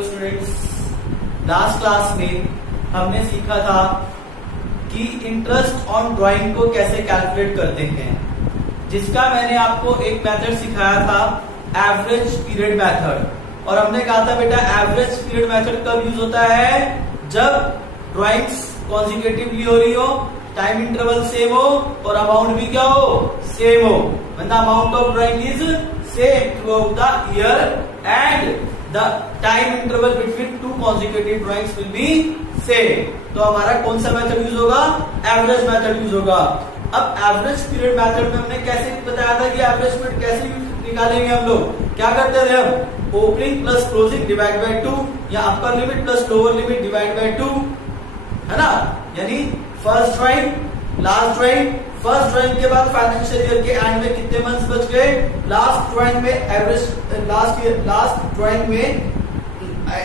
Hello students, last class में हमने सीखा था कि इंटरेस्ट ऑन ड्राइंग को कैसे कैलकुलेट करते हैं, जिसका मैंने आपको एक मेथड सिखाया था, एवरेज पीरियड मेथड। और हमने कहा था बेटा एवरेज पीरियड मेथड कब यूज होता है, जब ड्राइंग्स कॉन्जिक्यूटिवली हो रही हो, टाइम इंटरवल सेम हो और अमाउंट भी क्या हो, सेम हो। The amount of drawing is same through out the year and the time interval between two consecutive drawings will be same। तो हमारा कौन सा मेथड यूज होगा, एवरेज मेथड यूज होगा। अब एवरेज पीरियड मेथड में हमने कैसे बताया था कि एवरेज पीरियड कैसे निकालेंगे हम लोग, क्या करते थे हम, opening plus closing divide by 2 या upper limit plus lower limit divide by 2, है ना। यानी first drawing, last drawing, first drawing के बाद फाइनेंशियल ईयर के एंड में कितने मंथ्स बच गए, लास्ट ड्राइंग में एवरेज, लास्ट ड्राइंग में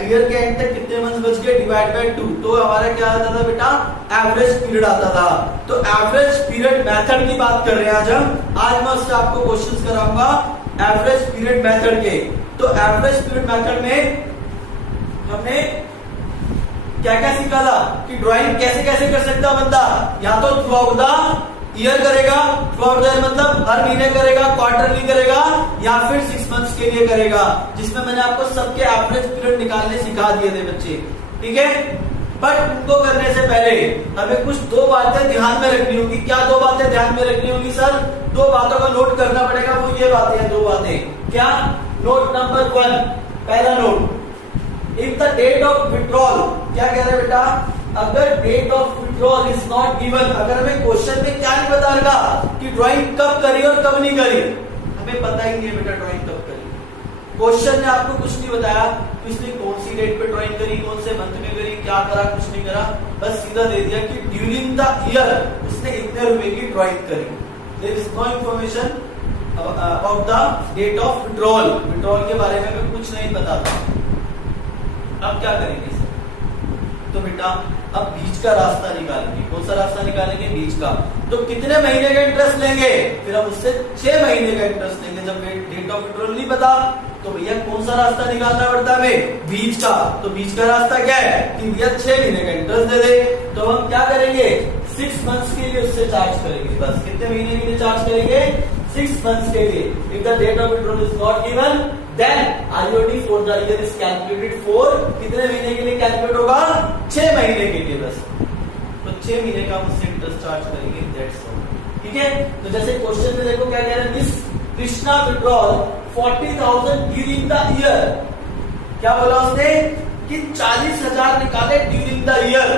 ईयर के एंड तक कितने मंथ्स बच गए डिवाइड बाय 2। तो हमारा क्या आता था बेटा, एवरेज पीरियड आता था। तो एवरेज पीरियड मेथड की बात कर रहे हैं आज मैं उससे आपको क्वेश्चंस कराऊंगा एवरेज पीरियड मेथड के। तो एवरेज पीरियड मेथड में हमने क्या क्या सीखा था कि ड्राइंग कैसे कैसे कर सकता बंदा, या तो थ्रू आउट द ईयर करेगा, थ्रू आउट द ईयर मतलब हर महीने करेगा, क्वार्टरली करेगा, या फिर 6 मंथ्स के लिए करेगा, जिसमें मैंने आपको सबके एवरेज पीरियड निकालने सिखा दिए थे बच्चे, ठीक है। बट उनको करने से पहले हमें कुछ 2 बातें ध्यान में रखनी होगी। क्या 2 बातें ध्यान में रखनी होगी सर, 2 बातों का नोट करना पड़ेगा, वो ये बातें हैं 2 बातें। क्या, नोट नंबर 1, पहला note, if the date of withdrawal, क्या कह रहे हैं बेटा, अगर date of withdrawal is not given, अगर हमें क्वेश्चन में क्या नहीं बता रखा कि ड्राइंग कब करी और कब नहीं करी, हमें पता ही नहीं है बेटा ड्राइंग कब करी। क्वेश्चन ने आपको कुछ नहीं बताया कि उसने कौन सी डेट पे ड्राइंग करी, कौन से मंथ में करी, क्या करा, कुछ नहीं करा, बस सीधा दे दिया कि ड्यूरिंग द ईयर उसने इतने रुपए की ड्राइंग करी। There is no information about the date of withdrawal, withdrawal के बारे में हमें कुछ नहीं पता था। अब क्या करेंगे, तो बेटा अब बीच का रास्ता निकालेंगे। कौन सा रास्ता निकालेंगे, बीच का। तो कितने महीने का इंटरेस्ट लेंगे, फिर हम उससे 6 महीने का इंटरेस्ट लेंगे। जब डेट ऑफ विड्रॉल नहीं पता तो भैया कौन सा रास्ता निकालना पड़ता है हमें, बीच का। तो बीच का रास्ता क्या है कि भैया 6 महीने का इंटरेस्ट दे दे। तो हम क्या करेंगे, 6 मंथ्स के लिए उससे चार्ज करेंगे। बस कितने महीने के लिए चार्ज करेंगे, 6 मंथ्स के लिए। If the date of withdrawal is not given then IOD for the year is calculated for, कितने महीने के लिए कैलकुलेट होगा, 6 महीने के लिए बस। तो 6 महीने का उससे इंटरेस्ट चार्ज करेंगे, दैट्स ऑल, ठीक है। तो जैसे क्वेश्चन में देखो क्या कह रहे हैं, miss Krishna withdrawal 40,000 during the year. क्या बोला उसने कि 40,000 निकाले ड्यूरिंग द ईयर,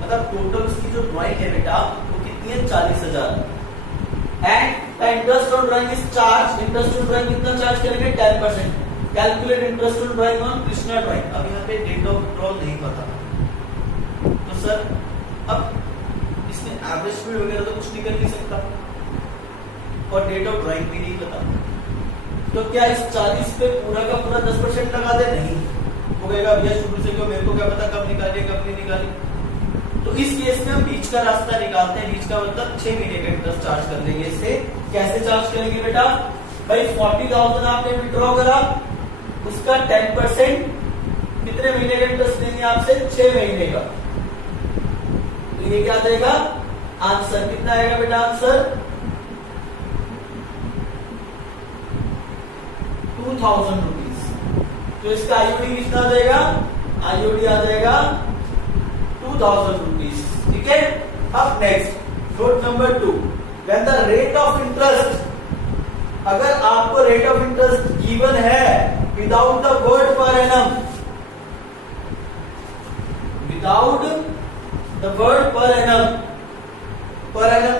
मतलब टोटल उसकी जो ड्राइंग है बेटा वो कितनी है, 40,000। And the interest on drawing is charge, interest on drawing कितना चार्ज करेंगे, 10%। Calculate interest on drawing on Krishna drawing. अब यहाँ पे डेट ऑफ विड्रॉल नहीं पता, तो सर अब इसमें एवरेज पीरियड वगैरह तो कुछ नहीं कर नहीं सकता, और डेट ऑफ ड्राइंग भी नहीं पता। तो क्या इस 40 पे पूरा का पूरा 10% लगा दे, नहीं वो कहेगा भैया शुरू से क्यों, मेरे को क्या पता कब निकाले कब नहीं निकाले। तो इस केस में हम बीच का रास्ता निकालते हैं। बीच का मतलब 6 महीने का इंटरेस्ट चार्ज कर देंगे। इससे कैसे चार्ज करेंगे बेटा, भाई 40,000 आपने विड्रॉ करा, उसका 10% कितने महीने का इंटरेस्ट देंगे आपसे, 6 महीने का। तो ये क्या देगा, आंसर कितना आएगा बेटा, आंसर 2,000 रुपीज। तो इसका आईओडी कितना देगा, आईओडी आ जाएगा 2,000 रुपीज, ठीक है। अब next note number 2, when the rate of interest, अगर आपको रेट ऑफ इंटरेस्ट गिवन है without the word per annum, without the word per annum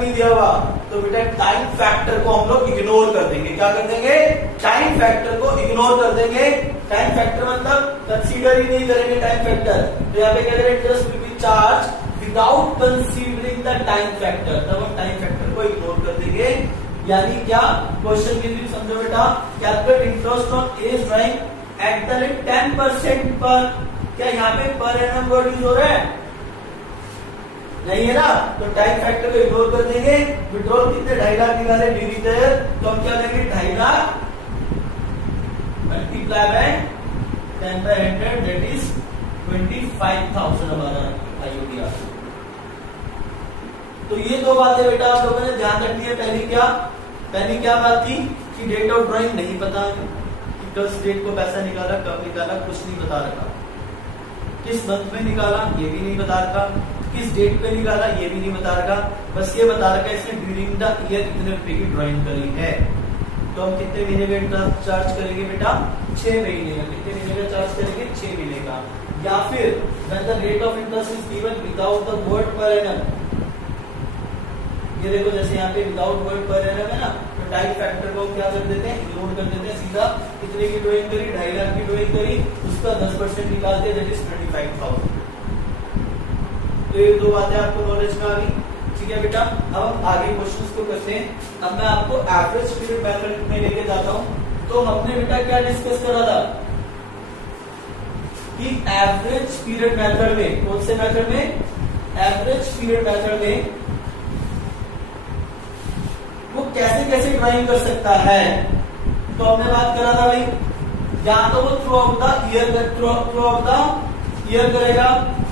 नहीं दिया हुआ, तो बेटा टाइम फैक्टर को हम लोग इग्नोर कर देंगे। क्या कर देंगे, टाइम फैक्टर को इग्नोर कर देंगे। टाइम फैक्टर मतलब कंसीडर ही नहीं करेंगे टाइम फैक्टर। तो यहाँ पे क्या करेंगे, interest will be charge without considering the time factor, तब हम टाइम फैक्टर को इग्नोर कर देंगे। यानी क्या, क्वेश्चन की भी समझो बेटा, calculate interest on as drawing at the rate 10% पर। क्या यहाँ पे पर एनम वर्ड यूज हो रहा है, नहीं है ना, तो टाइम फैक्टर को इग्नोर कर देंगे। विड्रॉल कितने, 2.5 लाख निकाले ड्यूरिंग द ईयर, तो हम क्या देंगे, 2.5 lakh multiply by 10/100 that is 25,000 हमारा IOD आ गया। तो ये दो बातें बेटा आप लोगों ने ध्यान रखनी है। पहली क्या बात थी कि डेट ऑफ ड्राइंग नहीं पता कि किस डेट को पैसा निकाला, कब निकाला, कुछ नहीं बता रखा। किस मंथ में निकाला ये भी नहीं बता रखा, किस डेट पे निकाला ये भी नहीं बता रखा। बस ये बता रखा है इसने ड्यूरिंग द ईयर कितने रुपए की ड्राइंग करी है। तो हम कितने महीने का चार्ज करेंगे बेटा? 6 महीने का। कितने महीने का चार्ज करेंगे? 6 महीने का। या फिर when the rate of interest is given without the word per annum, ये देखो जैसे यहाँ पे विदाउट वर्ड पर एनम है ना, तो टाइप फैक्टर को क्या कर देते हैं? इग्नोर कर देते हैं। सीधा कितने की ड्राइंग करी? 2.5 लाख की ड्राइंग करी, उसका 10% निकालते हैं, दैट इज 25,000। तो ये दो बातें आपको नॉलेज में आ गई। ठीक है बेटा, अब हम आगे क्वेश्चंस को करते हैं। अब मैं आपको एवरेज पीरियड मेथड में लेके जाता हूँ। तो हमने बेटा क्या डिस्कस करा था कि एवरेज पीरियड मेथड में, कौन से मेथड में? एवरेज पीरियड मेथड में वो कैसे कैसे ड्राइंग कर सकता है। तो हमने बात करा था भाई, या तो वो थ्रू आउट द ईयर करेगा।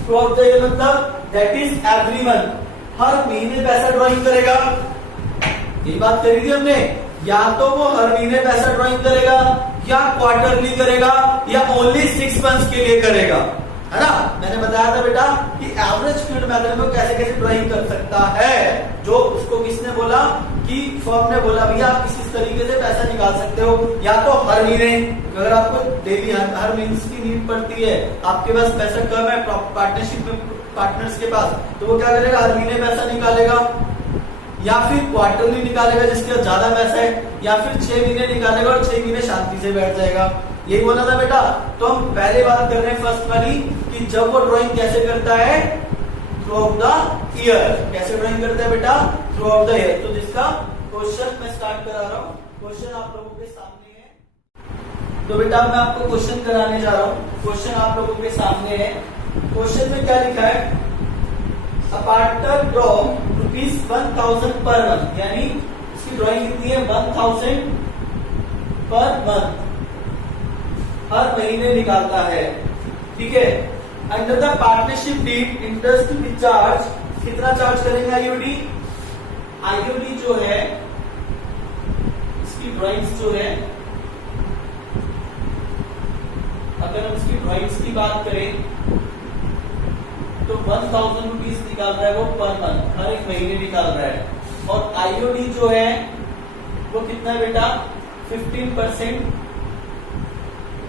थ्रू आउट द ईयर मतलब दैट इज एवरी मंथ, हर महीने पैसा ड्राइंग करेगा। यही बात करी थी हमने। या तो वो हर महीने पैसा ड्राइंग करेगा, या क्वार्टरली करेगा, या ओनली 6 मंथ्स के लिए करेगा, है ना। मैंने बताया था बेटा कि एवरेज पीरियड मेथड में कैसे कैसे ड्राइंग कर सकता है। जो उसको किसने बोला कि फर्म ने बोला भैया आप इस तरीके से पैसा निकाल सकते हो। या तो हर महीने, अगर आपको डेली हर महीने की नीड पड़ती है, आपके पास पैसा कम है पार्टनरशिप में, पार्टनर्स के पास, तो वो क्या करेगा? हर महीने पैसा निकालेगा। या फिर क्वार्टरली निकालेगा जिसके पास ज्यादा पैसा है, या फिर 6 महीने निकालेगा और 6 महीने शांति से बैठ जाएगा। यही बोला था बेटा। तो हम पहले बात कर रहे हैं फर्स्ट वाली कि जब वो ड्राइंग कैसे करता है? Through out the year. कैसे ड्राइंग करता है बेटा? Through out the year. तो जिसका क्वेश्चन मैं स्टार्ट करा रहा हूँ। क्वेश्चन आप लोगों के सामने है। तो बेटा मैं आपको क्वेश्चन कराने जा रहा हूँ। क्वेश्चन आप लोगों के सामने है। क्वेश्चन में क्या लिखा है? A partner draw ₹1000 per month, यानी इसकी ड्राइंग कितनी है? 1000 पर मंथ, हर महीने निकालता है। ठीक है। Under the partnership deed interest to be charge, कितना चार्ज करेंगे? आईओडी जो है, इसकी ड्राइंग्स जो है, अगर हम इसकी ड्राइंग्स की बात करें तो 1000 रुपीज निकाल रहा है वो पर मंथ, हर एक महीने निकाल रहा है। और आईओडी जो है वो कितना है बेटा? 15%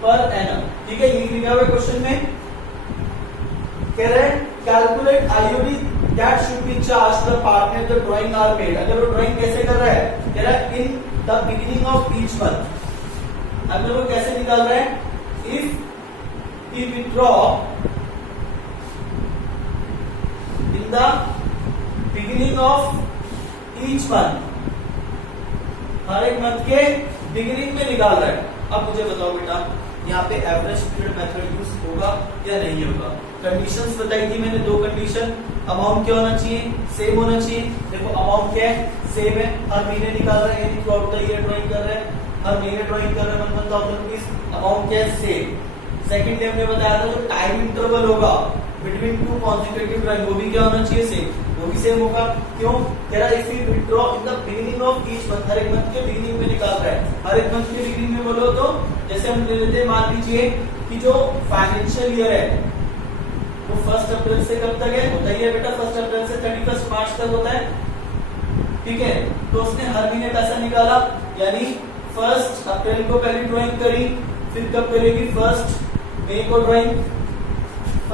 पर एनम। ठीक है, यही लिखा हुआ है क्वेश्चन में। कह रहे हैं calculate IOD that should be charge the partner the drawing are made. अगर वो ड्राइंग कैसे कर रहा है? कह रहा है in the beginning of each month. अगर वो कैसे निकाल रहा है? If he withdraw in the beginning of each month, हर एक मंथ के बिगिनिंग में निकाल रहा है। अब मुझे बताओ बेटा, यहाँ पे एवरेज पीरियड मेथड यूज होगा या नहीं होगा? कंडीशंस बताई थी मैंने, 2 कंडीशन। अमाउंट क्या होना चाहिए? सेम होना चाहिए। देखो अमाउंट क्या है? सेम है, हर महीने निकाल रहा है, यानी through out the year drawing कर रहा है, हर महीने ड्राइंग कर रहा है 1000 रुपीज। अमाउंट क्या है? सेम। सेकंड हमने बताया था जो टाइम इंटरवल होगा बिटवीन 2 कॉन्सेक्यूटिव ड्राइंग, वो भी क्या होना चाहिए? सेम। वो भी सेम होगा। क्यों? कह रहा है if you withdraw in the beginning of each month, हर एक मंथ के बिगिनिंग में निकाल रहा है। हर एक मंथ के बिगिनिंग में बोलो तो जैसे हम ले लेते हैं, मान लीजिए कि जो फाइनेंशियल ईयर है वो 1 अप्रैल से कब तक है? होता ही है बेटा 1 अप्रैल से 31 मार्च तक होता है। ठीक है, तो उसने हर महीने पैसा निकाला, यानी 1 अप्रैल को पहली ड्राइंग करी, फिर कब करेगी? 1 मई को ड्राइंग,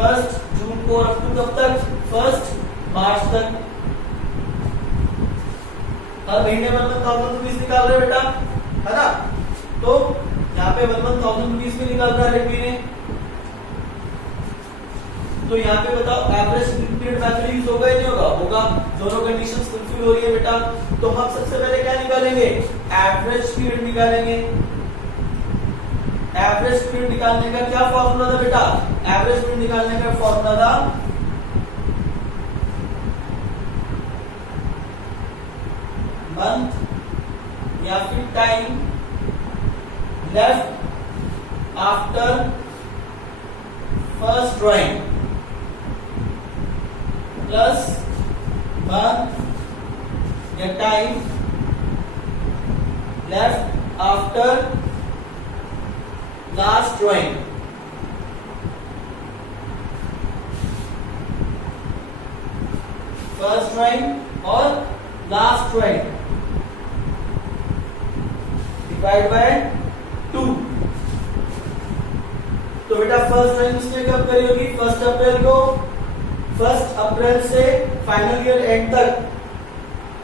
1 जून को, और अप टू कब तक? 1 मार्च तक। हर महीने 1000 रुपीज निकाल रहे बेटा, है ना। तो यहाँ पे 1000 रुपीज भी निकाल रहा है हर महीने। तो यहाँ पे बताओ एवरेज पीरियड मेथड यूज होगा या नहीं होगा? होगा। दोनों कंडीशंस फुलफिल हो रही है बेटा। तो हम सबसे पहले क्या निकालेंगे? एवरेज पीरियड निकालेंगे। एवरेज पीरियड निकालने का क्या फॉर्मूला था बेटा? एवरेज पीरियड निकालने का फॉर्मूला था मंथ या फिर time left after first drawing plus month या time left after last drawing. First drawing और लास्ट ड्राइंग डिवाइड बाय 2। तो बेटा फर्स्ट ड्राइंग इसमें कब करी होगी? 1 अप्रैल को। 1 अप्रैल से फाइनल ईयर एंड तक,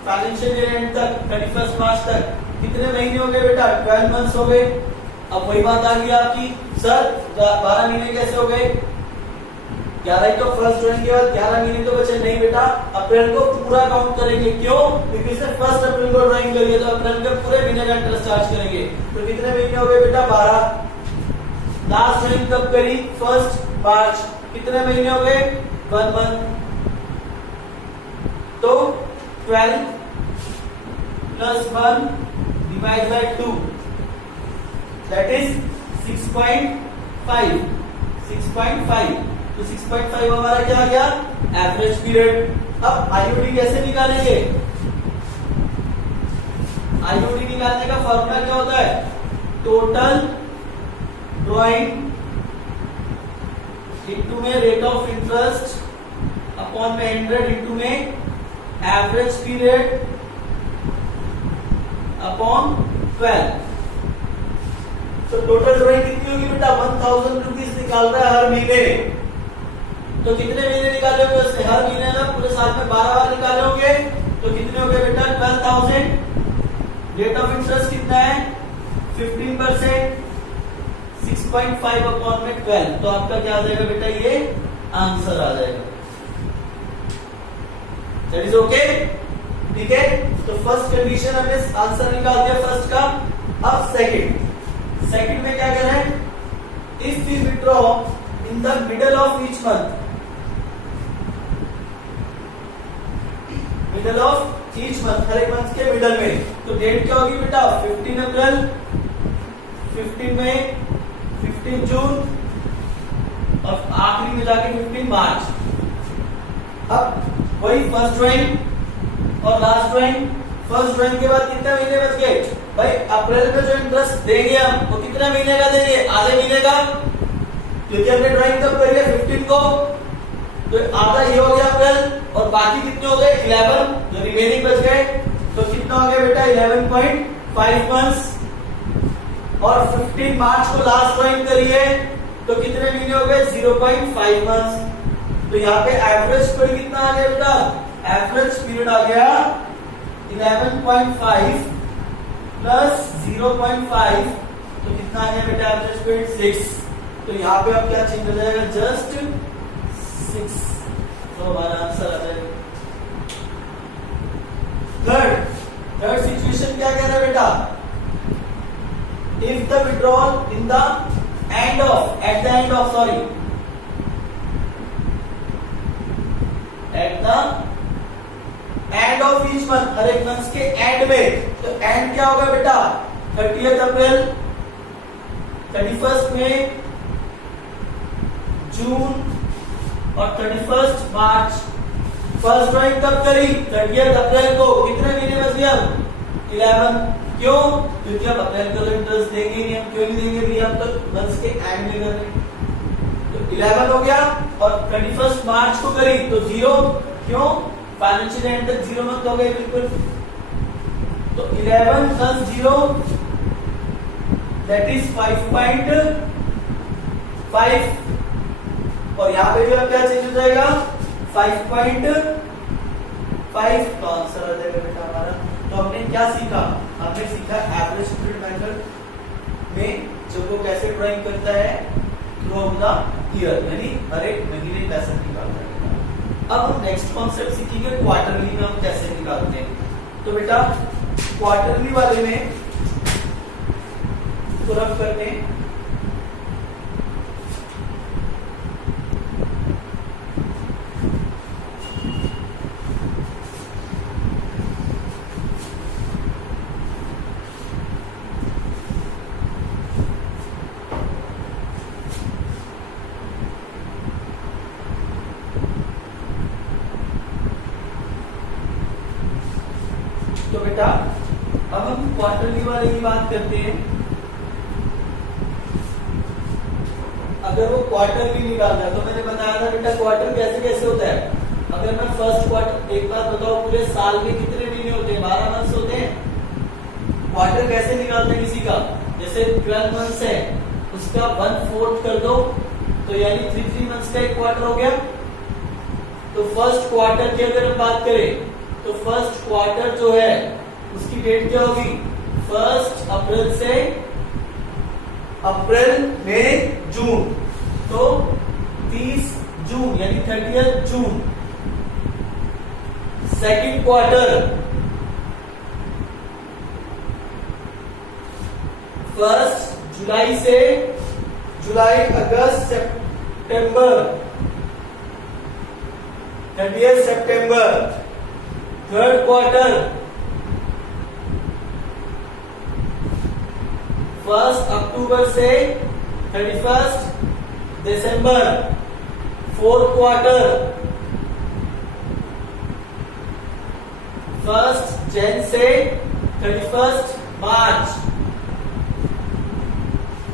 फाइनेंशियल ईयर एंड तक 31 मार्च तक कितने महीने हो गए बेटा? 12 मंथ्स हो गए। अब वही बात आ गई आपकी, सर 12 महीने कैसे हो गए? 11 तो फर्स्ट ड्राइंग के बाद 11 महीने तो बचे नहीं बेटा, अप्रैल को पूरा काउंट करेंगे। क्यों? क्योंकि सिर्फ 1 अप्रैल को ड्राइंग करिए तो अप्रैल के पूरे महीने का इंटरेस्ट चार्ज करेंगे। तो कितने महीने हो गए बेटा? 12। लास्ट ड्राइंग कब करी? 1 मार्च। कितने महीने हो गए? 1 मंथ। तो 12 plus 1 divide by 2 that is 6.5। 6.5 तो 6.5 हमारा क्या आ गया? Average period. अब आईओडी कैसे निकालेंगे? आईओडी निकालने का फॉर्मूला क्या होता है? टोटल ड्राइंग इनटू में रेट ऑफ इंटरेस्ट अपॉन में 100 इनटू में एवरेज पीरियड अपॉन 12। तो टोटल ड्राइंग कितनी होगी बेटा? 1000 रुपीज निकाल रहा है हर महीने। तो कितने महीने निकाले होंगे उसने? हर महीने ना पूरे साल में 12 बार निकाले होंगे। तो कितने हो गए बेटा? 12,000। रेट ऑफ इंटरेस्ट कितना है? 15%। 6.5 अपॉन में 12। तो आपका क्या आ जाएगा बेटा? ये आंसर आ जाएगा। दैट इज ओके, ठीक है। तो फर्स्ट कंडीशन हमने आंसर निकाल दिया फर्स्ट का। अब सेकंड में क्या कह रहे हैं? If we withdraw in the middle of each month, middle of each month, हर एक मंथ के मिडल में, तो डेट क्या होगी बेटा? 15 अप्रैल, 15 मई, 15 जून और आखिरी में जाके 15 मार्च। अब वही फर्स्ट ड्राइंग और लास्ट ड्राइंग। फर्स्ट ड्राइंग के बाद कितने महीने बच गए भाई? अप्रैल में जो इंटरेस्ट देंगे हम वो कितने महीने का देंगे? आधे महीने का, क्योंकि हमने ड्राइंग कब करी है? 15 को। तो आधा ये हो गया अप्रैल, और बाकी कितने हो गए? 11 जो रिमेनिंग बच गए। तो कितना हो गया बेटा? 11.5 मंथ्स। और 15 मार्च को लास्ट ड्राइंग करी है तो कितने महीने हो गए? 0.5 मंथ्स। तो यहाँ पे एवरेज पीरियड कितना आ गया बेटा? एवरेज पीरियड आ गया 11.5 प्लस 0.5, तो कितना आ गया बेटा? Average period 6। तो यहाँ पे अब क्या चेंज हो जाएगा? जस्ट 6। तो हमारा आंसर आ जाएगा। थर्ड सिचुएशन क्या कह रहा है बेटा? If the withdrawal in the end of, at the end of, sorry, at the end of each month, हर एक मंथ के एंड में। तो एंड क्या होगा बेटा? 30 अप्रैल, 31 मई, जून और 31 मार्च। फर्स्ट ड्राइंग कब करी? 30 अप्रैल को। कितने महीने बच गया? 11। क्यों? क्योंकि अब अप्रैल का तो इंटरेस्ट देंगे नहीं हम। क्यों नहीं देंगे भैया? हम तो मंथ के एंड में कर रहे हैं। तो 11 हो गया। और 31 मार्च को करी तो 0। क्यों? फाइनेंशियल एंड तक 0 मंथ हो गए बिल्कुल। तो 11 प्लस 0 दैट इज 5.5। और यहाँ पे जो है क्या चेंज हो जाएगा? 5.5। तो आंसर आ जाएगा बेटा हमारा। तो हमने क्या सीखा? हमने सीखा एवरेज पीरियड मेथड में जो वो कैसे ड्राइंग करता है थ्रू आउट द ईयर, यानी हर एक महीने पैसा निकालता है। अब हम नेक्स्ट कॉन्सेप्ट सीखेंगे क्वार्टरली में हम कैसे निकालते हैं। तो बेटा क्वार्टरली वाले में तो रफ करते हैं। बेटा, अब हम क्वार्टरली वाले की बात करते हैं। अगर वो क्वार्टरली निकालना है तो मैंने बताया था बेटा क्वार्टर कैसे कैसे होता है। अगर मैं फर्स्ट क्वार्टर, एक बात बताओ, पूरे साल में कितने महीने होते हैं? 12 मंथ्स होते हैं। क्वार्टर कैसे निकालते हैं किसी का? जैसे 12 मंथ्स है, उसका 1/4 कर दो तो यानी 3 मंथ्स का एक क्वार्टर हो गया। तो फर्स्ट क्वार्टर की अगर हम बात करें तो फर्स्ट क्वार्टर जो है उसकी डेट क्या होगी? 1 अप्रैल से अप्रैल, मई, जून, तो 30 जून यानी 30 जून। सेकंड क्वार्टर 1 जुलाई से जुलाई, अगस्त, सितंबर, 30 सितंबर। थर्ड क्वार्टर 1 अक्टूबर से 31 दिसंबर। फोर्थ क्वार्टर 1 जन से 31 मार्च।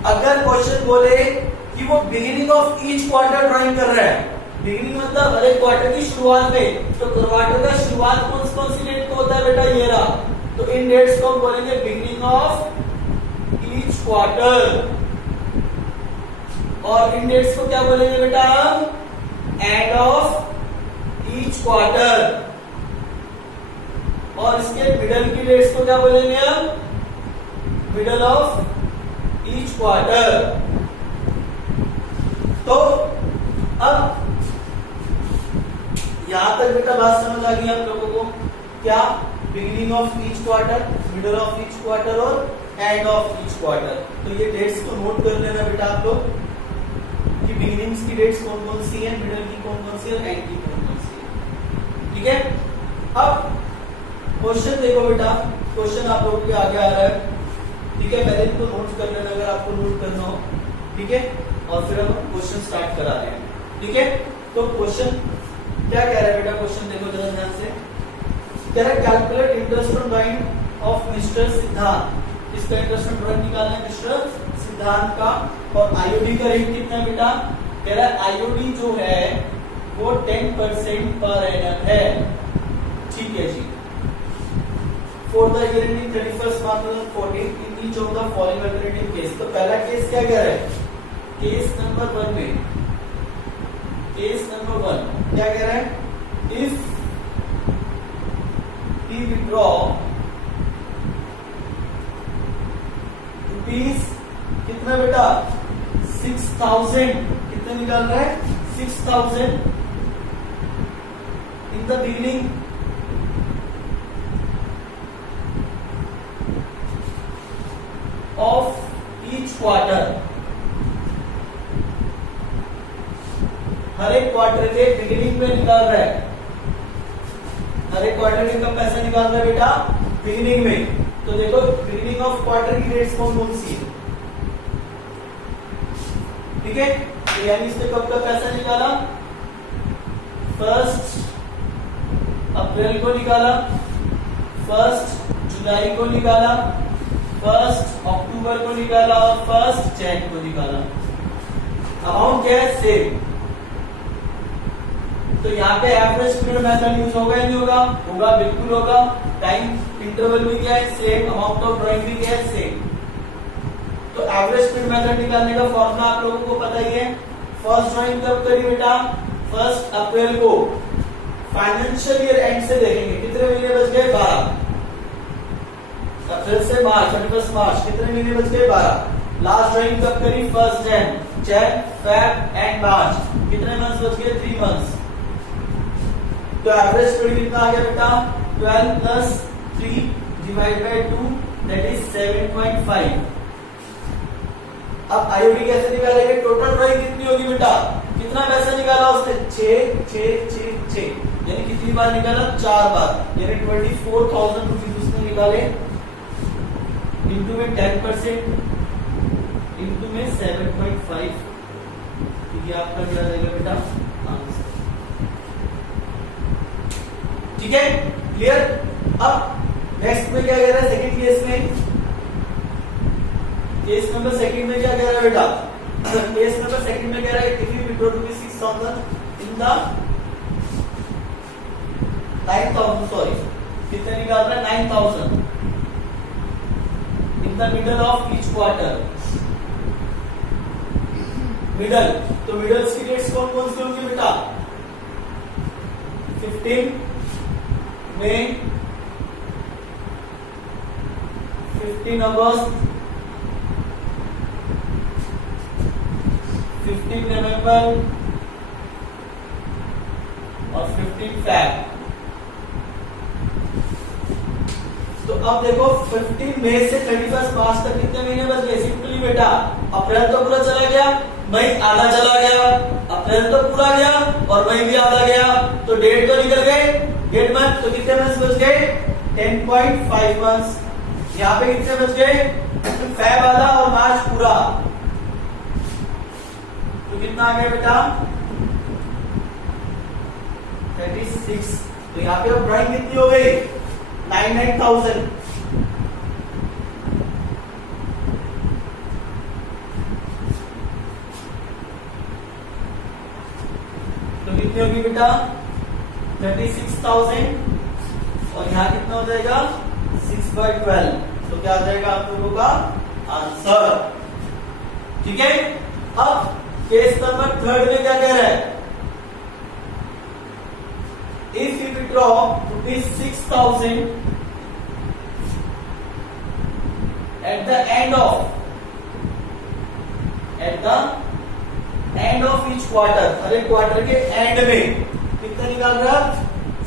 अगर क्वेश्चन बोले कि वो beginning of each quarter drawing कर रहा है, बिगिनिंग मतलब हर एक क्वार्टर की शुरुआत में, तो क्वार्टर का शुरुआत कौन सी डेट को होता है बेटा? ये रहा। तो इन डेट्स को हम बोलेंगे बिगिनिंग ऑफ ईच क्वार्टर, और इन डेट्स को क्या बोलेंगे बेटा हम? And of each quarter. और इसके मिडल की डेट्स को क्या बोलेंगे हम? Middle of each quarter. तो अब यहां तक बेटा बात समझ आ गई आप लोगों को? क्या? Beginning of each quarter, middle of each quarter और एंड ऑफ ईच क्वार्टर। तो ये डेट्स को नोट कर लेना बेटा आप लोग कि बिगिनिंग्स की डेट्स कौन कौन सी है, मिडल की कौन कौन सी है और एंड की कौन कौन सी है। ठीक है, अब क्वेश्चन देखो बेटा, क्वेश्चन आप लोगों के आगे आ रहा है। ठीक है, पहले इनको नोट कर लेना अगर आपको नोट करना हो। ठीक है, और फिर हम क्वेश्चन स्टार्ट करा रहे हैं। ठीक है, तो क्वेश्चन क्या कह रहा है बेटा? क्वेश्चन देखो जरा ध्यान से। कह रहा है calculate interest on drawing of mister सिद्धांत। इसका इंटरेस्ट ऑन ड्राइंग निकालना है मिस्टर सिद्धांत का। और आईओडी का रेट कितना बेटा? कह रहा है आईओडी जो है वो 10% पर एनम है। ठीक है जी। For the year ending 31 March 2014 in each of the following alternative case. तो पहला केस क्या कह रहा है? केस नंबर 1 में, केस नंबर 1 क्या कह रहा है? इफ he withdraw रुपीज कितना बेटा? 6000। कितना निकाल रहा है? 6000 in the beginning of each quarter. हर एक क्वार्टर के बिगिनिंग में निकाल रहा है। हर एक क्वार्टर के कब पैसा निकाल रहा है बेटा? बिगिनिंग में। तो देखो बिगिनिंग ऑफ क्वार्टर की डेट्स कौन कौन सी है? ठीक है, तो यानी इसने कब का पैसा निकाला? 1 अप्रैल को निकाला, 1 जुलाई को निकाला, 1 अक्टूबर को निकाला और 1 जनवरी को निकाला। अमाउंट क्या है? सेम। तो यहाँ पे एवरेज पीरियड मेथड यूज होगा या नहीं होगा? होगा, बिल्कुल होगा। टाइम इंटरवल भी क्या है? सेम। अमाउंट ऑफ ड्राइंग भी क्या है? सेम। तो एवरेज पीरियड मेथड निकालने का फॉर्मूला आप लोगों को पता ही है। फर्स्ट ड्राइंग कब करी बेटा? 1 अप्रैल को। फाइनेंशियल ईयर एंड से देखेंगे कितने महीने बच गए? 12। अप्रैल से मार्च, 31 मार्च, कितने महीने बच गए? 12। लास्ट ड्राइंग कब करी? 1 जन, फेब एंड मार्च, कितने मंथ्स बच गए? 3 मंथ्स। तो एवरेज पीरियड कितना आ गया बेटा? 12 plus 3 divide by 2 that is 7.5। अब आईओडी कैसे निकालेंगे? टोटल ड्राइंग कितनी होगी बेटा? कितना पैसा निकाला उसने? 6 यानी कितनी बार निकाला? 4 बार, यानी 24,000 रुपीज उसने निकाले। इंटू में 10%, इंटू में 7.5, ये आपका क्या रहेगा बेटा? आंसर। ठीक है, क्लियर? अब नेक्स्ट में क्या कह रहा है सेकंड केस में, केस नंबर सेकंड में क्या कह रहा है बेटा, केस नंबर सेकंड में कह रहा है if you withdraw rupees 6000 in the 9000 sorry कितने निकाल रहा है 9000 इन the middle of each quarter, middle, तो मिडल्स की डेट्स कौन कौन सी होंगी बेटा, 15 मई, 15 अगस्त, 15 नवंबर और 15 फैब। तो अब देखो 15 मई से 31 मार्च तक कितने महीने बच गए, सिंपली बेटा अप्रैल तो पूरा चला गया, मई आधा चला गया, अप्रैल तो पूरा गया और मई भी आधा गया, तो डेट तो निकल गए, डेट मंथ, तो कितने मंथ्स बच गए 10.5 मंथ्स। यहाँ पे कितने बच गए, फैब आधा और मार्च पूरा, तो कितना आ गया बेटा 36। तो यहाँ पे अब ड्राइंग कितनी हो गई 99,000। तो कितनी होगी बेटा 36,000 और यहाँ कितना हो जाएगा 6/12, तो क्या आ जाएगा आप लोगों का आंसर। ठीक है, अब केस नंबर थर्ड में क्या कह रहा है, if you withdraw ₹6,000 at the end of each quarter, हर एक क्वार्टर के एंड में कितना निकाल रहा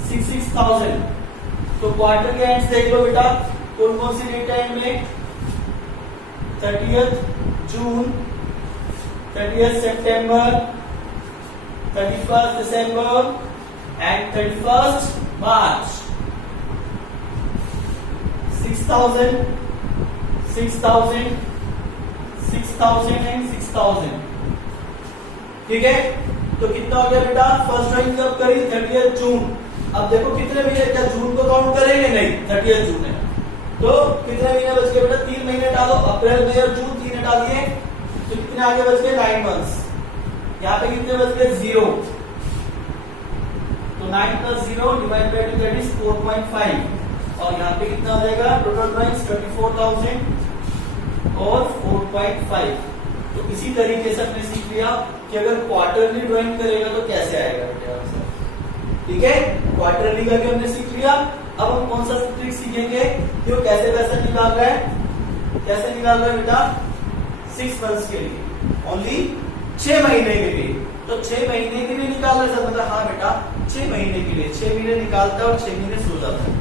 6,000। तो क्वार्टर के एंड देख लो बेटा कौन कौन सी डेट है इनमें, 30th June, 30th September, 31st December and 31st March। 6,000, 6,000, 6,000 and 6,000। ठीक है, तो कितना हो गया बेटा, फर्स्ट ड्राइंग जब करी 30th जून, अब देखो कितने महीने, क्या जून को काउंट करेंगे नहीं, 30th जून है, तो कितने महीने बच गए बेटा 3 महीने डालो, अप्रैल मई और जून 3 हटा दिए, तो कितने आगे बच गए 9 मंथ्स। यहाँ पे कितने बच गए 0, तो 9 + 0 डिवाइड बाय 2 दैट इज 4.5 और यहाँ पे कितना हो जाएगा टोटल ड्राइंग्स 24,000 और 4.5। तो इसी तरीके से हमने सीख लिया कि अगर क्वार्टरली ड्राइंग करेगा तो कैसे आएगा बेटा आंसर। ठीक है, क्वार्टरली करके हमने सीख लिया। अब हम कौन सा ट्रिक सीखेंगे कि वो कैसे पैसा निकाल रहा है, कैसे निकाल रहा है बेटा 6 मंथ्स के लिए, ओनली 6 महीने के लिए। तो 6 महीने के लिए निकाल रहे हैं, मतलब हाँ बेटा 6 महीने के लिए, 6 महीने निकालता है और 6 महीने सो जाता है,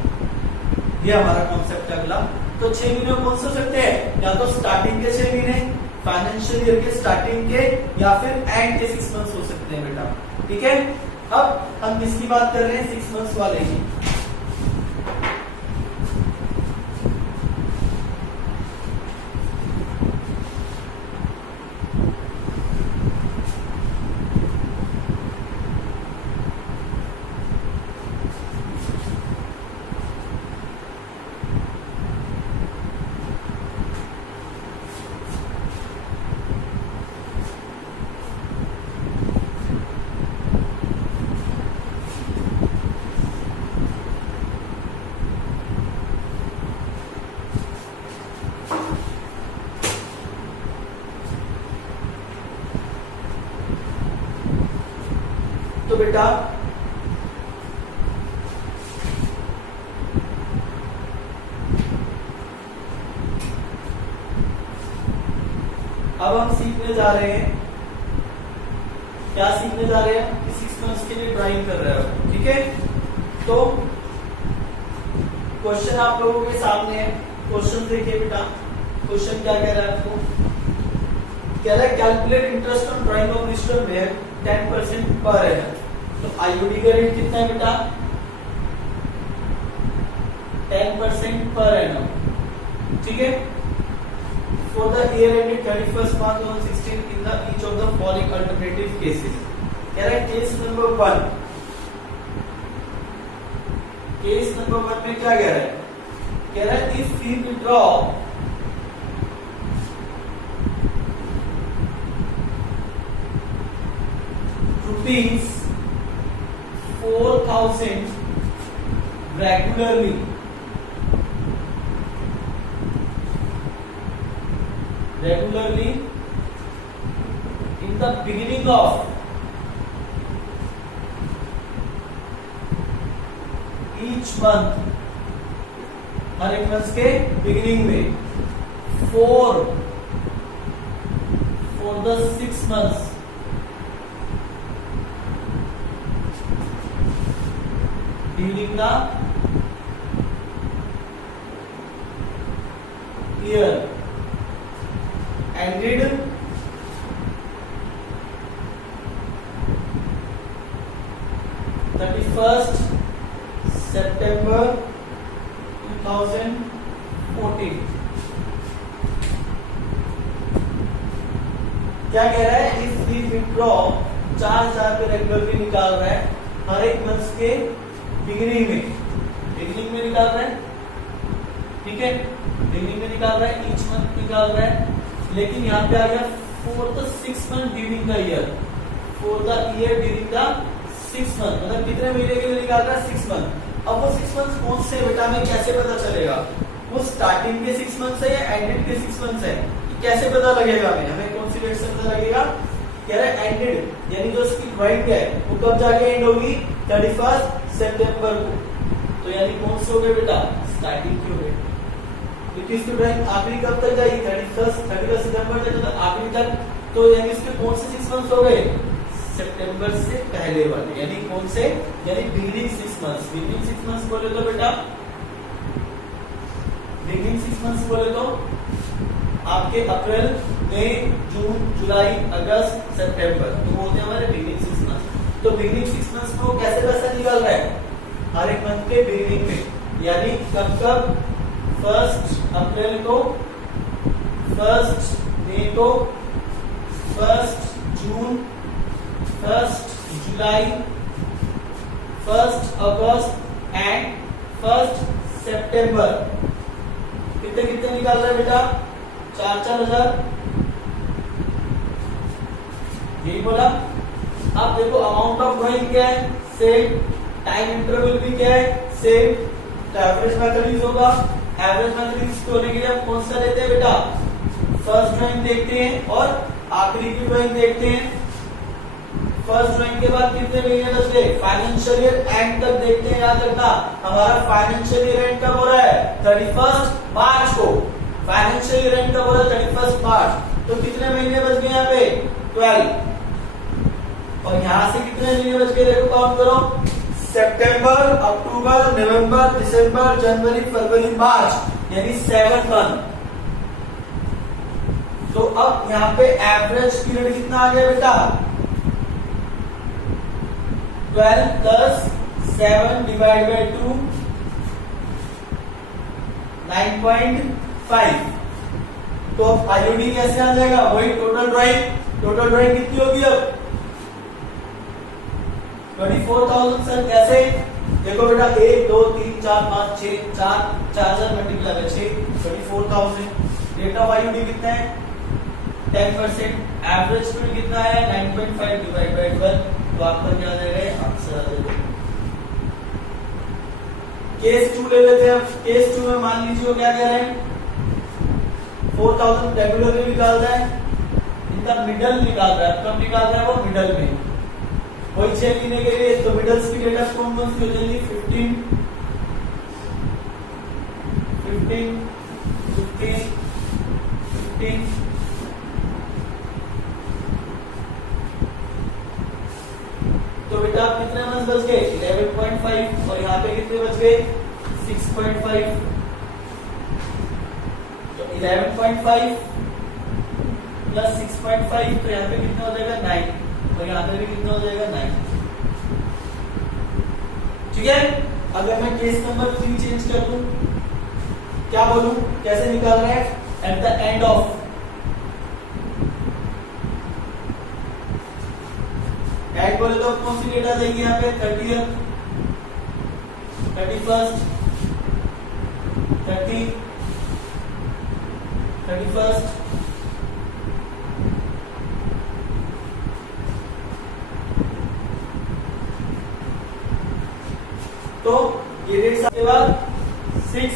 ये हमारा कॉन्सेप्ट है अगला। तो 6 महीने कौन से हो सकते हैं, या तो स्टार्टिंग के 6 महीने, फाइनेंशियल ईयर के स्टार्टिंग के, या फिर एंड के 6 मंथ्स हो सकते हैं बेटा। ठीक है, अब हम किसकी बात कर रहे हैं, 6 मंथ्स वाले की। तो बेटा अब हम सीखने जा रहे हैं, क्या सीखने जा रहे हैं कि 6 मंथ्स के लिए ड्राइंग कर रहे हो। ठीक है, तो क्वेश्चन आप लोगों के सामने है, क्वेश्चन देखिए बेटा। क्वेश्चन क्या कह रहा है आपको, कह रहा है calculate interest on drawing of register where 10% per annum. तो आईओडी का रेट कितना है बेटा 10% पर एनम। ठीक है, for the year ended 31st March 2016 in the each of the following alternative cases. कह रहा है केस नंबर 1, केस नंबर 1 में क्या कह रहा है, कह रहा है if we withdraw rupees 4,000 regularly in the beginning of each month, हर एक मंथ के बिगिनिंग में for the 6 months during the year ended September 2014। क्या कह रहा है इफ वी विड्रॉ 4,000 पे रेगुलरली निकाल रहा है हर एक मंथ के बिगिनिंग में निकाल रहा है, ठीक है, बिगिनिंग में निकाल रहा है, ईच मंथ निकाल रहा है, लेकिन यहाँ पे आ गया for the 6 month during the year, for the year during the 6 month, मतलब कितने महीने के लिए निकाल रहा है 6 मंथ। अब वो 6 मंथ कौन से बेटा में कैसे पता चलेगा, वो स्टार्टिंग के 6 मंथ है या एंडेड के 6 मंथ है, कैसे पता लगेगा हमें कौन सी डेट से पता लगेगा, कह रहा है एंडेड यानी जो उसकी ड्राइंग है वो कब जाके एंड होगी 31 सितंबर को, तो यानी कौन से हो गए बेटा स्टार्टिंग के हो गए, क्योंकि इसकी ड्राइंग आखिरी कब तक जाएगी 31 सितंबर तक, मतलब आखिरी तक, तो यानी इसके कौन से 6 मंथ हो गए सितंबर से पहले वाले, यानी कौन से, यानी बिगिनिंग 6 मंथ्स, बिगिनिंग 6 मंथ्स बोले तो बेटा, बिगिनिंग 6 मंथ्स बोले तो आपके अप्रैल मई जून जुलाई अगस्त सितंबर, तो होते हैं हमारे बिगिनिंग 6 मंथ्स। तो बिगिनिंग 6 मंथ्स को कैसे पैसा निकाल रहा है हर एक मंथ के बिगिनिंग में, यानी कब 1 अप्रैल को, 1 मई को, 1 जून, 1 जुलाई, 1 अगस्त एंड 1 सितंबर। कितने कितने निकाल रहा है बेटा 4-4 हजार, यही बोला। अब देखो अमाउंट ऑफ ड्राइंग क्या है सेम, टाइम इंटरवल भी क्या है सेम, तो एवरेज मेथड यूज होगा। एवरेज मेथड यूज करने के लिए हम कौन सा लेते हैं बेटा, फर्स्ट ड्राइंग देखते हैं और आखिरी की ड्राइंग देखते हैं। फर्स्ट ड्राइंग के बाद कितने महीने बच गए, फाइनेंशियल ईयर एंड तक देखते हैं, याद रखना हमारा फाइनेंशियल ईयर एंड कब हो रहा है 31 मार्च को, फाइनेंशियल ईयर एंड कब हो रहा है 31 मार्च, तो कितने महीने बच गए यहाँ पे 12, और यहाँ से कितने महीने बच गए देखो काउंट करो, सितंबर, अक्टूबर, नवंबर, दिसंबर, जनवरी, फरवरी, मार्च, यानी 7 मंथ। तो अब यहाँ पे एवरेज पीरियड कितना आ गया बेटा 12 प्लस 7 डिवाइड बाई 2 9.5। तो अब आईओडी कैसे आ जाएगा, वही टोटल ड्राइंग कितनी होगी अब 24,000। सर कैसे, देखो बेटा 1 2 3 4 5 6 4 मल्टीप्लाई है 6, 24,000। रेट ऑफ आईओडी कितना है 10%, एवरेज स्पीड कितना है 9.5 डिवाइड बाई 12, तो आपका क्या आ जाएगा आंसर आ जाएगा। केस 2 ले लेते हैं। अब केस 2 में मान लीजिए क्या कह रहे हैं 4,000 रेगुलरली निकाल रहा है, इनका मिडल निकाल रहा है, कब निकाल रहा है वो मिडल में, वही 6 महीने के लिए, तो मिडल्स की डेटा कौन कौन सी हो जाएगी 15 15 15 15। तो बेटा आप कितने मंथ बच गए 11.5, और यहाँ पे कितने बच गए 6.5, तो 11.5 प्लस 6.5, तो यहाँ पे कितना हो जाएगा 9, और यहाँ पे भी कितना हो जाएगा 9, ठीक है। अगर मैं केस नंबर 3 चेंज कर दूं, क्या बोलूं, कैसे निकाल रहे हैं एट द एंड ऑफ, एड बोले तो कौन सी डेट आ जाएगी यहाँ पे 30th 31st 30, 31st, तो ये डेट के बाद 6,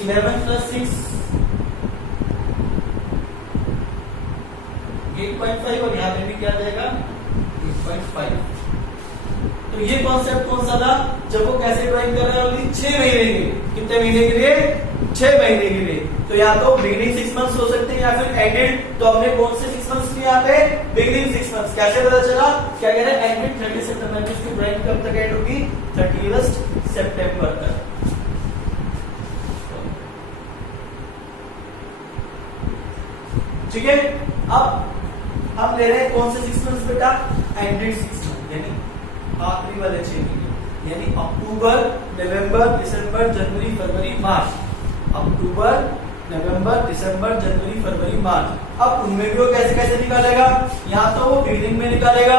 11 + 6 8.5 और यहाँ पे भी क्या जाएगा 8.5। तो ये कॉन्सेप्ट कौन सा था, जब वो कैसे ड्राइंग कर रहे हैं, ओनली 6 महीने के लिए। कितने महीने के लिए? 6 महीने के लिए। तो या तो बिगिनिंग 6 मंथ्स हो सकते हैं या फिर एंडेड। तो हमने कौन से 6 मंथ्स लिए यहाँ पे? Beginning 6 months. कैसे पता चला? क्या कह रहे हैं? एंडेड 30 सितंबर। इसकी ड्राइंग कब तक एंड होगी? 31 सितंबर तक। ठीक है, अब हम ले रहे हैं कौन से 6 मंथ्स बेटा? एंडेड 6 मंथ, यानी आखिरी वाले 6 महीने, यानी अक्टूबर, नवंबर, दिसंबर, जनवरी, फरवरी, मार्च। अक्टूबर, नवंबर, दिसंबर, जनवरी, फरवरी, मार्च। अब उनमें भी वो कैसे कैसे निकालेगा? या तो वो बिगिनिंग में निकालेगा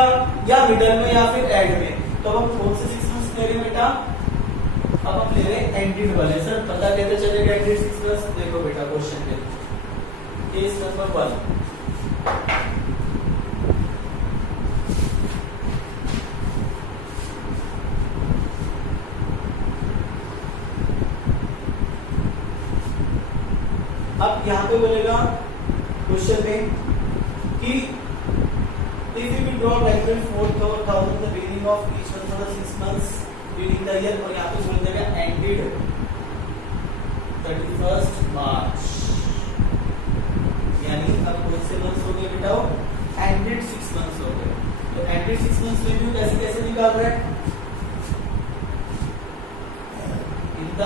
या मिडल में या फिर एंड में। तो हम कौन से 6 मंथ्स ले रहे हैं बेटा? अब हम ले रहे हैं एंडेड वाले। सर पता कैसे चलेगा एंडेड 6 मंथ्स? देखो बेटा क्वेश्चन में केस नंबर 1, अब यहां पे बोलेगा क्वेश्चन में कि if you will draw diagram 4,000 the beginning of each one for the 6 months during the year, और यहां पे बोल देगा एंडेड 31 मार्च, यानी अब कौन से मंथ्स हो गए बेटा? एंडेड 6 मंथ्स हो गए। तो एंडेड 6 मंथ्स रिव्यू कैसे कैसे निकाल रहे हैं? In the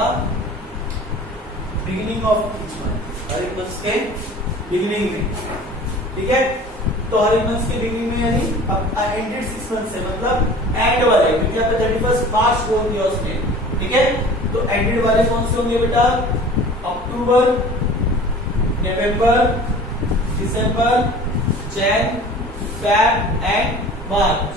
beginning of each month, हर एक मंथ के बिगिनिंग में। ठीक है, तो हर एक मंथ के बिगिनिंग में, यानी अब एंडेड 6 मंथ से मतलब एंड वाले, क्योंकि यहाँ पे 31 मार्च बोल दिया उसने। ठीक है, तो एंडेड वाले कौन से होंगे बेटा? अक्टूबर, नवंबर, दिसंबर, जैन, फेब एंड मार्च।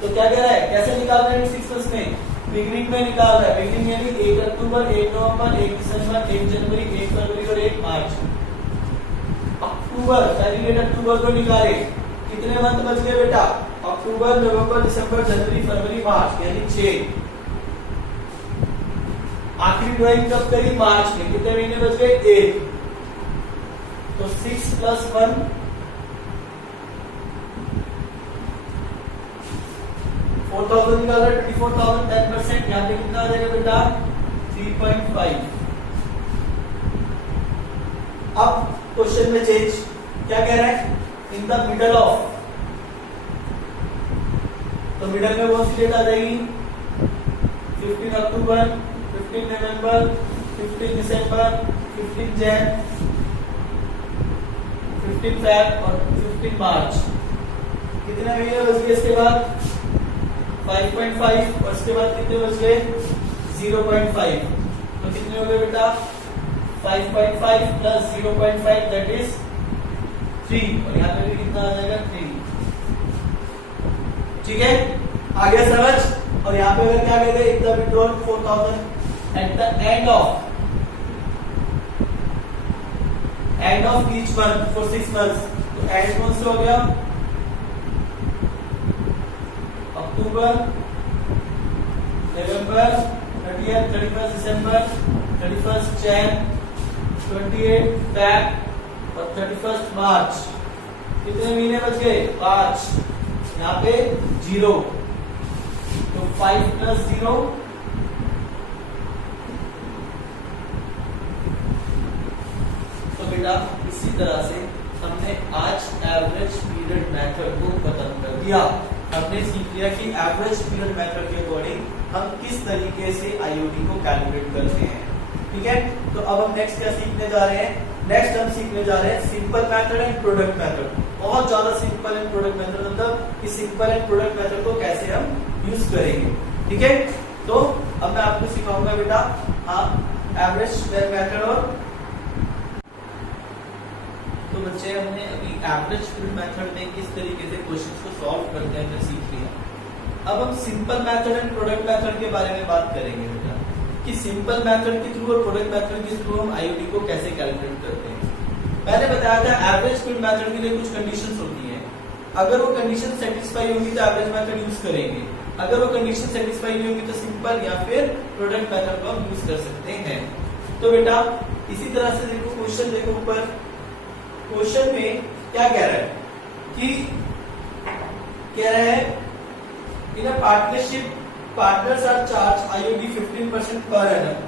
तो क्या कह रहा है, कैसे निकाल रहे हैं 6 मंथ्स में? बिगिनिंग में निकाल रहा है। बिगिनिंग यानी 1 अक्टूबर, 1 नवंबर, 1 दिसंबर, 1 जनवरी, 1 फरवरी और 1 मार्च। अक्टूबर, पहली डेट अक्टूबर को निकाले। कितने मंथ बच गए बेटा? अक्टूबर, नवंबर, दिसंबर, जनवरी, फरवरी, मार्च, यानी 6। आखिरी ड्राइंग कब करी? मार्च में। कितने महीने बच गए? 1। तो 6 + 1 4,000 निकाल रहे, 24,000, 10%। यहाँ पे कितना आ जाएगा बेटा? 3.5। अब क्वेश्चन में चेंज क्या कह रहा है? इन द मिडल ऑफ, तो मिडल में कौन सी डेट आ जाएगी? 15 अक्टूबर, 15 नवंबर, 15 दिसंबर, 15 जैन, 15 फेब और 15 मार्च। कितने महीने बच गए इसके बाद? 5.5 और इसके बाद कितने बच गए? 0.5। तो कितने हो गए बेटा? 5.5 + 0.5 दैट इज 3, और यहाँ पे भी कितना आ जाएगा? 3। ठीक है, आगे समझ। और यहाँ पे अगर क्या कहते हैं? इतना withdrawal 4,000 eight the end of each month for 6 months. तो एंड कौन से हो गया? अक्टूबर, नवंबर, 30th, 31 दिसंबर, 31 जैन, 28 फेब और 31 मार्च। कितने महीने बच गए? 5। यहाँ पे 0, तो 5 + 0 तो बेटा इसी तरह से हमने आज एवरेज पीरियड मेथड को खत्म कर दिया। हमने सीख लिया कि एवरेज पीरियड मेथड के अकॉर्डिंग हम किस तरीके से आईओडी को कैलकुलेट करते हैं। ठीक है, तो अब हम नेक्स्ट क्या सीखने जा रहे हैं? नेक्स्ट हम सीखने जा रहे हैं simple method and product method. बहुत ज्यादा सिंपल एंड प्रोडक्ट मेथड, मतलब इस सिंपल एंड प्रोडक्ट मेथड को कैसे हम यूज करेंगे। ठीक है, तो अब मैं आपको सिखाऊंगा बेटा एवरेज मेथड। और तो बच्चे हमने अभी एवरेज पीरियड मेथड में किस तरीके से क्वेश्चंस को सॉल्व करते हैं हमने सीख लिया। अब हम simple method and product method के बारे में बात करेंगे बेटा, कि सिंपल मेथड के थ्रू और प्रोडक्ट मेथड के थ्रू हम आईओडी को कैसे कैलकुलेट करते हैं। मैंने बताया था एवरेज स्पीड मेथड के लिए कुछ कंडीशंस होती हैं, अगर वो कंडीशन सेटिस्फाई होंगी तो एवरेज मेथड यूज करेंगे, अगर वो कंडीशन सेटिस्फाई नहीं होगी तो सिंपल या फिर प्रोडक्ट मेथड को हम यूज कर सकते हैं। तो बेटा इसी तरह से देखो क्वेश्चन, देखो ऊपर क्वेश्चन में क्या कह रहा है कि कह रहा है in a partnership partners are charged IOD 15% per annum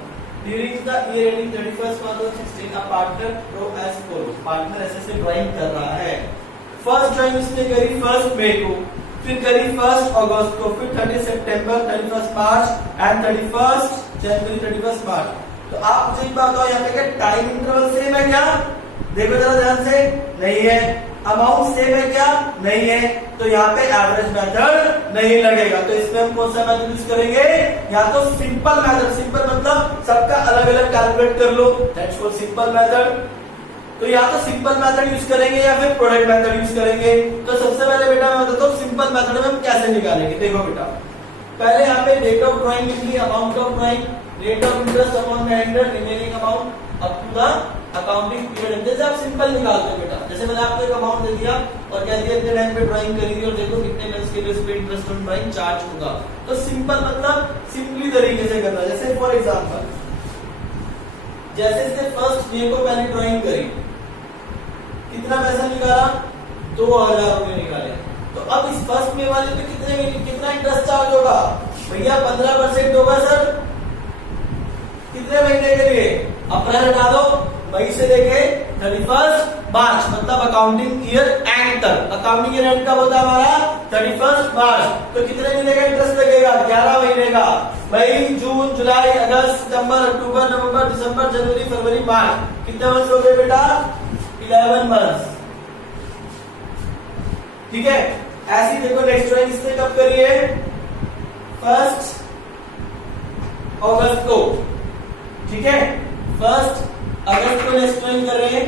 during the year ending 31st March 2016. A partner draw as follows. Partner ऐसे से ड्राइंग कर रहा है, फर्स्ट ड्राइंग उसने करी 1 मई को, फिर करी 1 अगस्त को, फिर 30 सितंबर, 31 मार्च एंड 31 जनवरी, 31 मार्च। तो आप मुझे एक बात बताओ, यहाँ पे क्या टाइम इंटरवल सेम है क्या? देखो जरा ध्यान से, नहीं है। अमाउंट सेम है क्या? नहीं है। तो यहाँ पे एवरेज मेथड नहीं लगेगा, तो इसमें हम कौन सा मेथड यूज करेंगे? या तो सिंपल मेथड, सिंपल मतलब सबका अलग अलग कैलकुलेट कर लो, दैट्स कॉल्ड सिंपल मेथड। तो या तो सिंपल मेथड यूज करेंगे या फिर प्रोडक्ट मेथड यूज करेंगे। तो सबसे पहले बेटा मैं बताता हूँ सिंपल मेथड में हम कैसे निकालेंगे। देखो बेटा, पहले यहाँ पे रेट ऑफ ड्राइंग लिख ली, amount of drawing, rate of interest upon the hundred remaining amount up to the accounting period. जैसे आप सिंपल निकालते हो बेटा, जैसे मैंने आपको एक अमाउंट दे दिया और कह दिया इतने टाइम पे ड्राइंग करी थी और देखो कितने मंथ्स के लिए उस पे इंटरेस्ट ऑन ड्राइंग चार्ज होगा। तो सिंपल मतलब सिंपली तरीके से करना। जैसे फॉर एग्जांपल, जैसे इसने फर्स्ट मे को पहले ड्राइंग करी, कितना पैसा निकाला? 2000 रुपए निकाले। तो अब इस फर्स्ट मे वाले पे कितना इंटरेस्ट चार्ज होगा? भैया 15% होगा सर। कितने महीने के लिए? अप्रैल हटा दो, मई से लेके 31 मार्च मतलब अकाउंटिंग ईयर एंड तक। अकाउंटिंग ईयर एंड कब होता है हमारा? 31 मार्च। तो कितने महीने का इंटरेस्ट लगेगा? 11 महीने का। मई, जून, जुलाई, अगस्त, सितंबर, अक्टूबर, नवंबर, दिसंबर, जनवरी, फरवरी, मार्च। कितने मंथ हो गए बेटा? 11 मंथ। ठीक है। ऐसी देखो नेक्स्ट ड्राइंग इसने कब करी है? 1 अगस्त को। ठीक है, 1 अगस्त को नेक्स्ट ड्राइंग कर रहे हैं।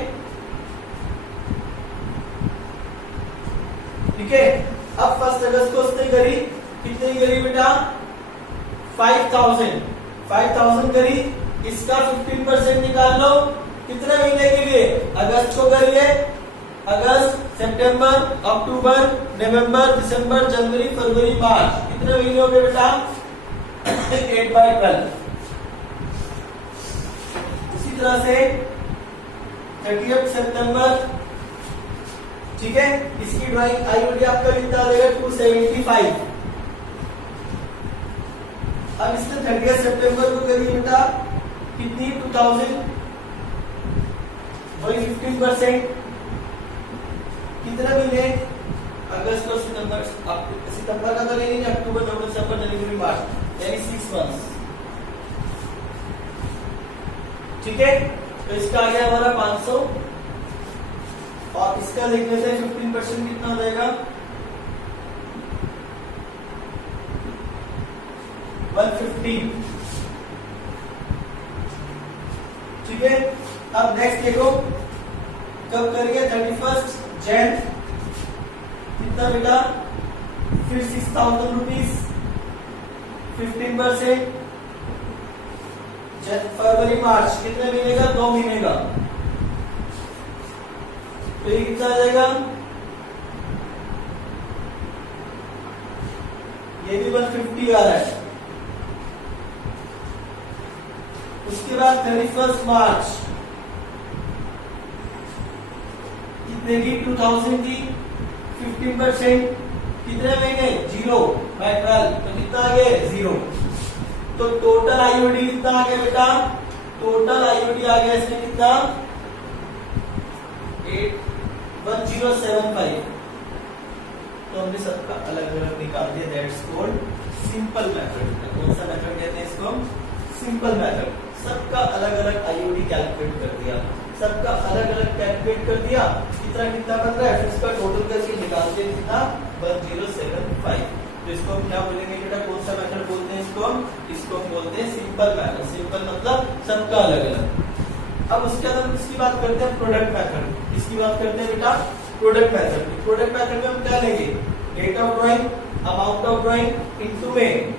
ठीक है, अब 1 अगस्त को उसने करी, कितनी करी बेटा? 5000 करी। इसका 15% निकाल लो, कितने महीने के लिए? अगस्त को करिए, अगस्त, सितंबर, अक्टूबर, नवंबर, दिसंबर, जनवरी, फरवरी, मार्च। कितने महीने हो गए बेटा? 8/12। इसी तरह से 30 सितंबर। ठीक है, इसकी ड्राइंग आईओडी आपका कितना रहेगा? 275। अब इसने 30 सितंबर को करी बेटा कितनी? 2000, वही 15%। कितने महीने? अगस्त और सितंबर। सितंबर का तो लेंगे, अक्टूबर, नवंबर, दिसंबर, जनवरी, मार्च, यानी 6 मंथ्स। ठीक है, तो इसका आ गया हमारा 500 और इसका लिखने से 15% कितना हो जाएगा? 150। ठीक है, अब नेक्स्ट देखो कब करिए? 31 जैन। कितना बेटा? फिर 6000 रुपीज, 15%। फरवरी, मार्च, कितने महीने का? 2 महीने का। तो ये कितना आ जाएगा? ये भी 150 आ रहा है। उसके बाद 31 मार्च कितने की? 2000 की। 15% कितने महीने? 0/12। तो कितना आ गया? 0। तो टोटल आईओडी कितना आ गया बेटा? टोटल आईओडी आ गया इसमें कितना? 1075। तो हमने सबका अलग अलग निकाल दिया, दैट्स कॉल्ड सिंपल मेथड। कौन सा मेथड कहते हैं इसको? Simple method. सबका अलग अलग आईओडी कैलकुलेट कर दिया, सबका अलग अलग कैलकुलेट कर दिया, कितना कितना बन रहा है, फिर इसका टोटल करके निकालते हैं कितना? 1075। तो इसको हम क्या बोलेंगे बेटा? कौन सा मेथड बोलते हैं इसको हम बोलते हैं सिंपल मेथड। सिंपल मतलब सबका अलग अलग। अब उसके बाद हम इसकी बात करते हैं प्रोडक्ट मेथड। इसकी बात करते हैं बेटा प्रोडक्ट मेथड। प्रोडक्ट मेथड में हम क्या लेंगे? Date of drawing, amount of drawing into में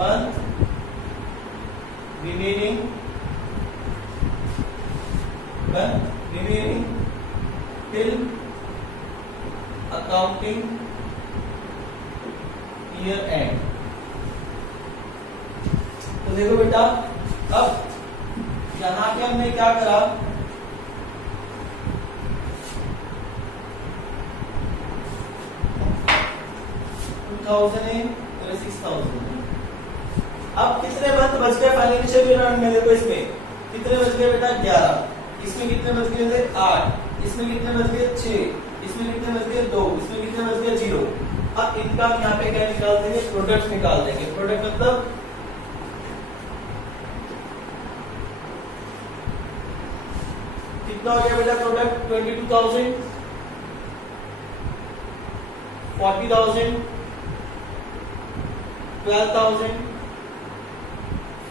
month remaining till accounting year end। तो देखो बेटा, अब यहां पे हमने क्या करा, अब कितने मंथ बच गए फाइनेंशियल ईयर में? देखो इसमें कितने बच गए बेटा, 11। इसमें कितने बच गए थे, 8। इसमें कितने बच गए, 6। इसमें कितने बच गए, 2। इसमें कितने बच गए, 0। अब इनका हम यहाँ पे क्या निकाल देंगे, प्रोडक्ट निकाल देंगे। प्रोडक्ट मतलब कितना हो गया बेटा प्रोडक्ट, 22,000, 40,000, 12,000,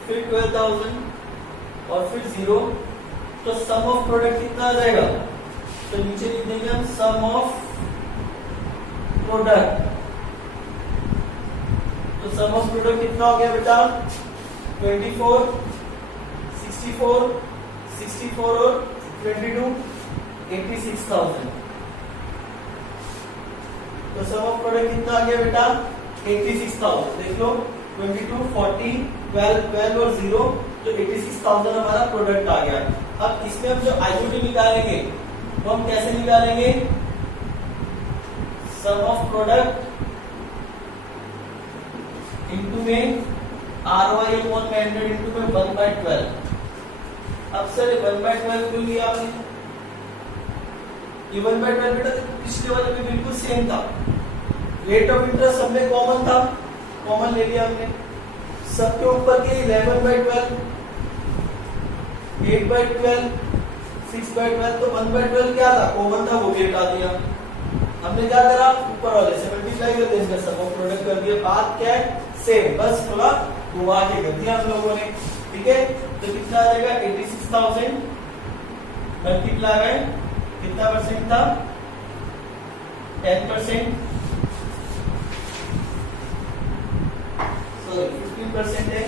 फिर 12,000 और फिर 0। तो सम ऑफ प्रोडक्ट कितना आ जाएगा, तो नीचे लिख देंगे हम सम ऑफ प्रोडक्ट। तो सम ऑफ प्रोडक्ट कितना हो गया बेटा, 24, 64, 64 और 22, 86,000। तो सम ऑफ प्रोडक्ट कितना आ गया बेटा, 86,000। देख लो 22, 40, 12 और 0, तो 86,000 हमारा प्रोडक्ट आ गया। अब इसमें हम जो आईयूटी निकालेंगे वो हम कैसे निकालेंगे, सम ऑफ प्रोडक्ट इनटू में ROI अपॉन 100 इनटू में 1/12। अब सर 1/12 क्यों लिया आपने, ये 1/12 बेटा पिछले वाले में बिल्कुल सेम था। रेट ऑफ इंटरेस्ट सब में कॉमन था, कॉमन ले लिया हमने। सबके ऊपर के 11/12, 8/12, 6/12, तो 1/12 क्या था, कॉमन था, वो भी हटा दिया। हमने क्या करा, ऊपर वाले से मल्टीप्लाई कर दिया, इसका सम ऑफ प्रोडक्ट कर दिया। बात क्या है, सेम, बस थोड़ा घुमा के कर दिया हम लोगों ने। ठीक है, तो कितना आ जाएगा, 86,000 मल्टीप्लाई कितना परसेंट था, 10%, सॉरी 15% है,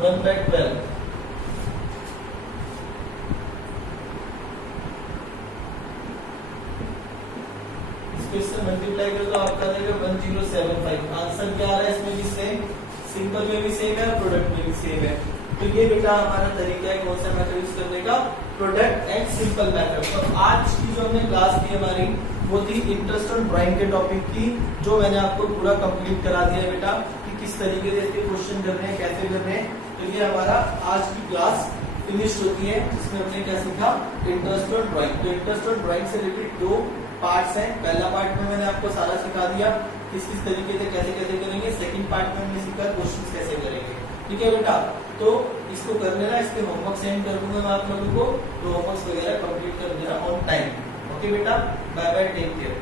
1/12। इससे मल्टीप्लाई कर तो आपका देगा 1075। आंसर क्या आ रहा है इसमें भी सेम, सिंपल में भी सेम है, प्रोडक्ट में भी सेम है। तो ये बेटा हमारा तरीका है कौन सा मेथड यूज करने का, प्रोडक्ट एंड सिंपल मेथड। तो आज की जो हमने क्लास थी हमारी वो थी इंटरेस्ट ऑन ड्राइंग के टॉपिक की, जो मैंने आपको पूरा कंप्लीट करा दिया बेटा कि किस तरीके से इसके क्वेश्चन कर रहे हैं, कैसे कर रहे हैं। तो ये हमारा आज की क्लास फिनिश होती है, जिसमें हमने क्या सीखा, इंटरेस्ट ऑन ड्राइंग। तो इंटरेस्ट ऑन ड्राइंग से रिलेटेड 2 पार्ट्स हैं। पहला पार्ट में मैंने आपको सारा सिखा दिया किस किस तरीके से कैसे कैसे करेंगे। सेकंड पार्ट में हमने सीखा क्वेश्चंस कैसे करेंगे। ठीक है बेटा, तो इसको कर लेना, इसके होमवर्क सेंड कर दूंगा मैं आप लोगों को, तो होमवर्क वगैरह कंप्लीट कर देना ऑन टाइम। ओके बेटा, बाय बाय, टेक केयर।